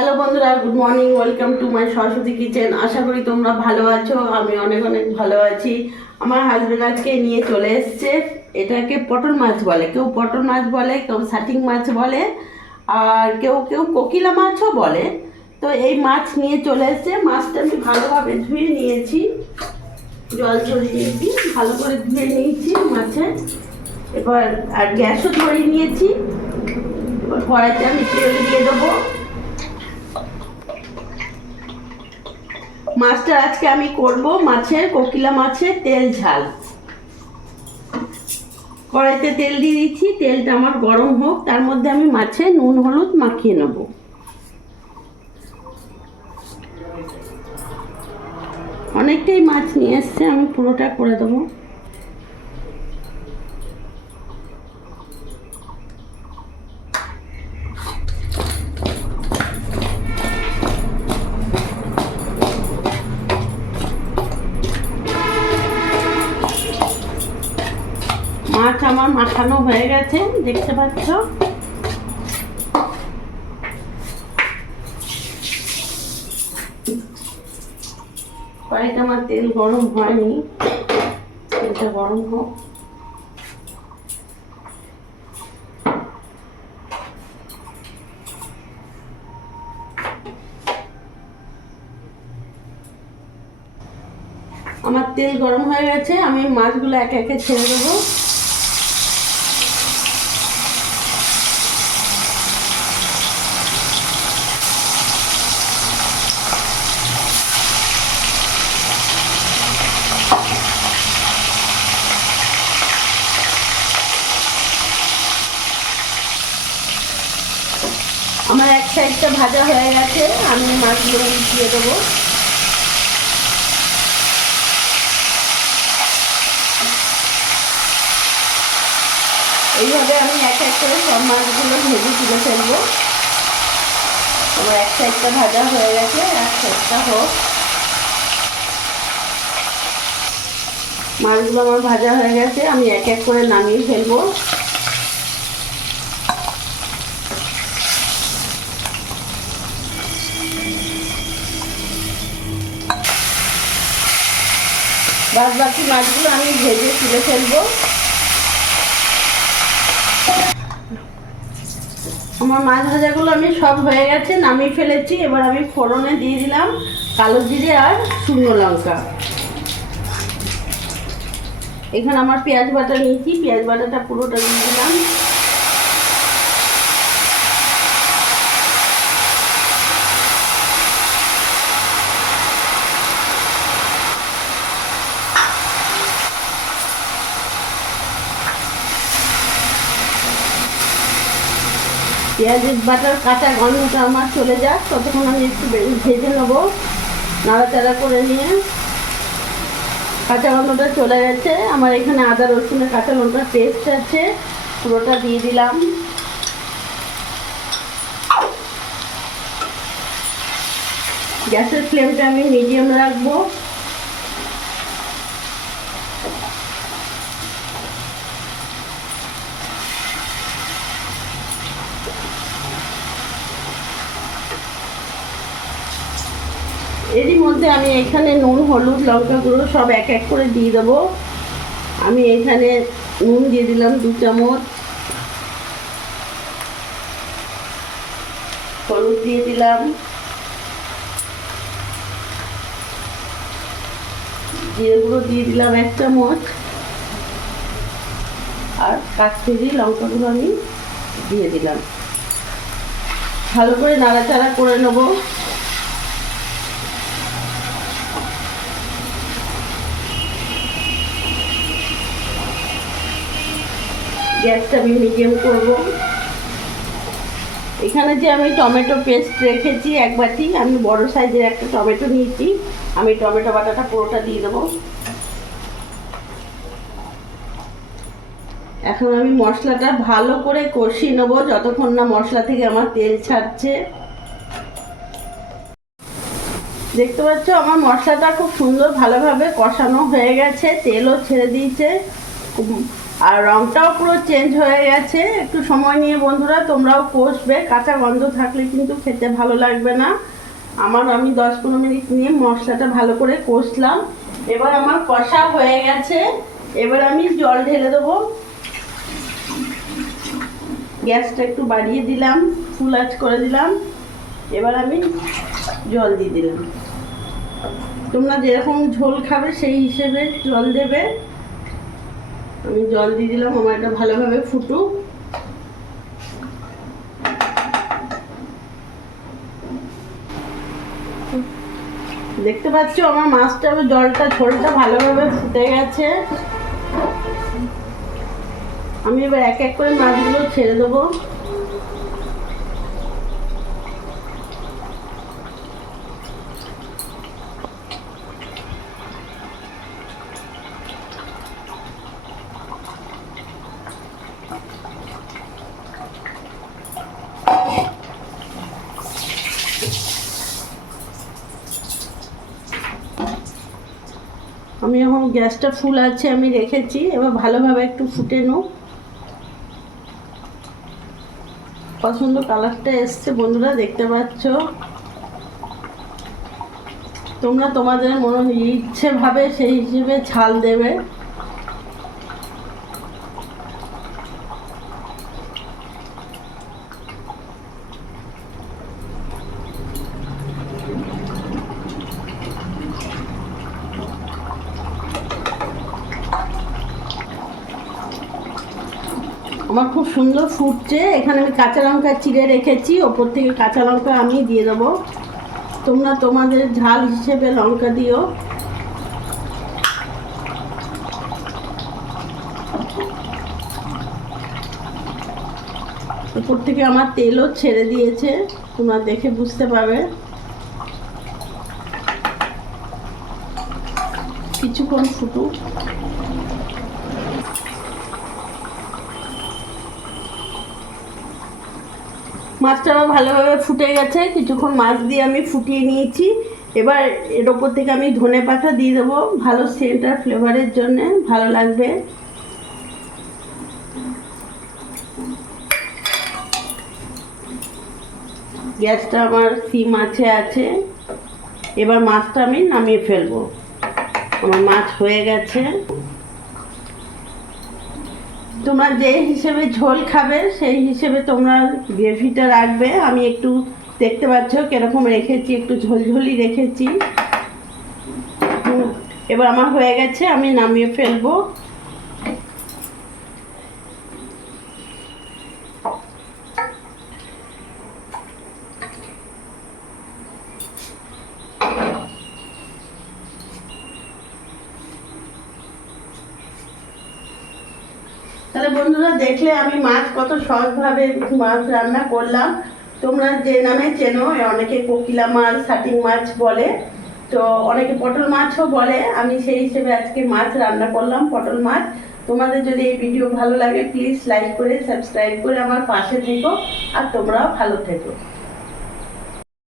Hello বন্ধুরা, good morning. Welcome to my Saraswati kitchen. আশা করি তোমরা ভালো আছো। আমি অনেক অনেক ভালো আছি। আমার হাজবেন্ড আজকে নিয়ে চলে এসছে। এটাকে পটল মাছ বলে, কেউ পটল মাছ বলে, কেউ শাটিং মাছ বলে, আর কেউ কেউ কোকিলা মাছও বলে। তো এই মাছ নিয়ে চলে এসছে। মাছটা আমি ভালোভাবে ধুয়ে নিয়েছি, জল ঝরিয়ে নিয়েছি, ভালো করে ধুয়ে নিয়েছি মাছে। এবার আর গ্যাসও ধরিয়ে নিয়েছি। এবার কড়াইতে আমি তেল দিয়ে দেবো। মাছটা আজকে আমি করব কোকিলা মাছের তেল ঝাল। কড়াইতে তেল দিয়ে দিচ্ছি, তেলটা আমার গরম হোক, তার মধ্যে আমি মাছে নুন হলুদ মাখিয়ে নেব। অনেকটাই মাছ নিয়ে এসছে, আমি পুরোটা করে দেবো। মাছ আমার মাখানো হয়ে গেছে, দেখতে পাচ্ছ। কড়াইতে আমার তেল গরম হয়নি, তেলটা গরম হোক। আমার তেল গরম হয়ে গেছে, আমি মাছগুলো একে একে ছেড়ে দেবো। আমার এক সাইডটা ভাজা হয়ে গেছে, আমি মাছগুলো দিয়ে দেবো। এইভাবে আমি এক এক করে সব মাছগুলো ভেজে তুলে ফেলবো। আমার এক সাইডটা ভাজা হয়ে গেছে, এক সাইডটা হোক। মাছগুলো আমার ভাজা হয়ে গেছে, আমি এক এক করে নামিয়ে ফেলবো। বাদ বাকি মাছগুলো আমি ভেজে তুলে ফেলবো। আমার মাছ ভাজাগুলো আমি সব হয়ে গেছে, নামিয়ে ফেলেছি। এবার আমি ফোড়নে দিয়ে দিলাম কালো জিরে আর শুকনো লঙ্কা। এখানে আমার পেঁয়াজ বাটা নিয়েছি, পেঁয়াজ বাটাটা পুরোটা দিয়ে দিলাম। পেঁয়াজের বাটার কাঁচা গন্ধটা আমার চলে যাক, ততক্ষণ আমি একটু ভেজে নেবো, নাড়াচাড়া করে নিয়ে। কাঁচা গন্ধটা চলে গেছে। আমার এখানে আদা রসুনের কাঁচা লঙ্কার পেস্ট আছে, পুরোটা দিয়ে দিলাম। গ্যাসের ফ্লেমটা আমি মিডিয়াম রাখবো। এরই মধ্যে আমি এখানে নুন হলুদ লঙ্কা গুঁড়ো সব এক এক করে দিয়ে দেবো। আমি এখানে নুন দিয়ে দিলাম 2 চামচ, হলুদ দিয়ে দিলাম, জিরে গুঁড়ো দিয়ে দিলাম 1 চামচ, আর কাশ্মীরি লঙ্কা গুঁড়ো আমি দিয়ে দিলাম। ভালো করে নাড়াচাড়া করে নেবো। গ্যাসটা আমি মিডিয়াম করবো। এখানে যে আমি টমেটো পেস্ট রেখেছি 1 বাটি, আমি বড় সাইজের একটা টমেটো নিয়েছি, আমি টমেটো বাটাটা পুরোটা দিয়ে দেবো। এখন আমি মশলাটা ভালো করে কষিয়ে নেবো, যতক্ষণ না মশলা থেকে আমার তেল ছাড়ছে। দেখতে পাচ্ছ আমার মশলাটা খুব সুন্দর ভালোভাবে কষানো হয়ে গেছে, তেলও ছেড়ে দিয়েছে। আর রংটাও পুরো চেঞ্জ হয়ে গেছে। একটু সময় নিয়ে বন্ধুরা তোমরাও কষবে, কাঁচা গন্ধ থাকলে কিন্তু খেতে ভালো লাগবে না। আমি 10-15 মিনিট নিয়ে মশলাটা ভালো করে কষলাম। এবার আমার কষা হয়ে গেছে, এবার আমি জল ঢেলে দেবো। গ্যাসটা একটু বাড়িয়ে দিলাম, ফুল আঁচ করে দিলাম। এবার আমি জল দিয়ে দিলাম। তোমরা যেরকম ঝোল খাবে সেই হিসেবে জল দেবে। আমি জল দিয়ে দিলাম, আমার এটা ভালোভাবে ফুটুক। দেখতে পাচ্ছ আমার মাছটা, জলটা ঝোলটা ভালোভাবে ফুটে গেছে। আমি এবার এক এক করে মাছগুলো ছেড়ে দেবো। আমি এখন গ্যাসটা ফুল আছে, আমি রেখেছি। এবার ভালোভাবে একটু ফুটে নাও। পছন্দ কালারটা এসছে বন্ধুরা, দেখতে পাচ্ছ। তোমরা তোমাদের ইচ্ছে ভাবে সেই হিসেবে ঝাল দেবে। আমার খুব সুন্দর ফুটছে। এখানে আমি কাঁচা লঙ্কা চিড়ে রেখেছি, ওপর থেকে কাঁচা লঙ্কা আমি দিয়ে দেবো। তোমরা তোমাদের ঝাল হিসেবে লঙ্কা দিও। উপর থেকে আমার তেলও ছেড়ে দিয়েছে, তোমরা দেখে বুঝতে পারবে। কিছুক্ষণ ফুটুক। মাছটা ভালোভাবে ফুটে গেছে, কিছুক্ষণ মাছ দিয়ে আমি ফুটিয়ে নিয়েছি। এবার এর ওপর থেকে আমি ধনে পাতা দিয়ে দেবো, ভালো সেন্ট আর ফ্লেভারের জন্যে ভালো লাগবে। গ্যাসটা আমার সিম আছে। এবার মাছটা আমি নামিয়ে ফেলবো। আমার মাছ হয়ে গেছে। তোমরা যে হিসেবে ঝোল খাবে সেই হিসেবে তোমরা গ্রেভিটা রাখবে। আমি একটু দেখতে পাচ্ছ কিরকম রেখেছি, একটু ঝোলঝোলি রেখেছি। এবার আমার হয়ে গেছে, আমি নামিয়ে ফেলবো। তাহলে বন্ধুরা দেখলে আমি মাছ কত সহজভাবে মাছ রান্না করলাম। তোমরা যে নামে চেনো, অনেকে কোকিলা মাছ, শাটিং মাছ বলে, তো অনেকে পটল মাছও বলে। আমি সেই হিসেবে আজকে মাছ রান্না করলাম, পটল মাছ। তোমাদের যদি এই ভিডিও ভালো লাগে প্লিজ লাইক করে সাবস্ক্রাইব করে আমার পাশে থেকো, আর তোমরাও ভালো থেকো।